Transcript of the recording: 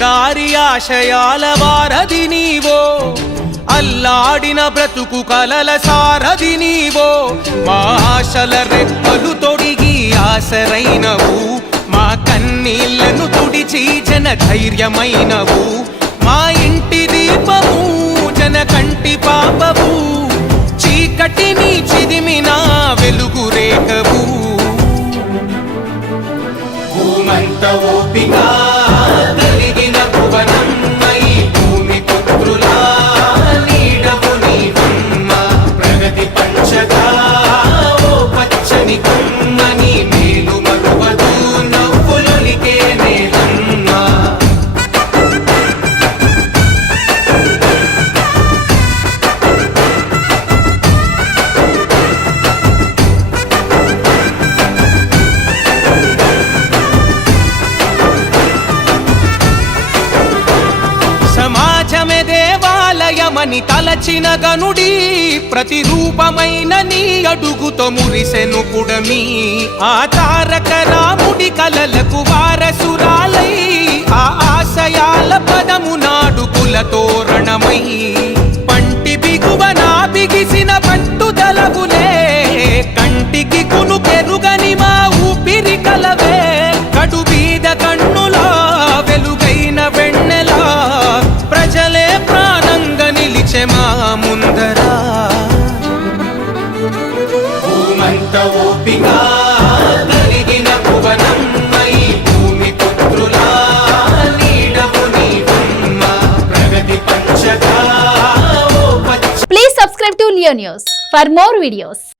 గారి ఆశయాల వారధి నీవో, అల్లాడిన బ్రతుకు కలల సారథి నీవో, మా ఆశల రెప్పలు తొడిగి ఆసరైనవు, మా కన్నీళ్లను తుడిచి జన ధైర్యమైనవు, మా ఇంటి దీపము జన కంటి పాపవు, చీకటిని చిదిమిన వెలుగు రేఖవు. భూమంత ఓపిక కలిగిన భువనమ్మై భూమి పుత్రులా నీడవు నీవమ్మ, ప్రగతి పంచగా ఓ పచ్చని కొమ్మని మేలు మరువదు నవ్వులొలికే నేలమ్మ. సమాజమే దేవాలయమని తలచిన గనుడి, ప్రతిరూపమైన నీ అడుగుతో మురిసెను పుడమి, ఆ తారక రాముడి కలలకు వారసురాలై, ఆ ఆశయాల పదము నాడుకుల తోరణమై, పంటి బిగువన బిగిసిన పట్టుదలవులే, కంటికి కునుకెరుగని మా ఊపిరి కలవే, కడు బీద కన్నులా వెలుగైన వెన్నెలా, ప్రజలే ప్రాణంగా నిలిచె మా ముందరా. భూమంత ఓపిక కలిగిన భువనమ్మై భూమి పుత్రులా నీడవు నీవమ్మ, ప్రగతి పంచగా ఓ పచ్చ. Please subscribe to Leo News for more videos.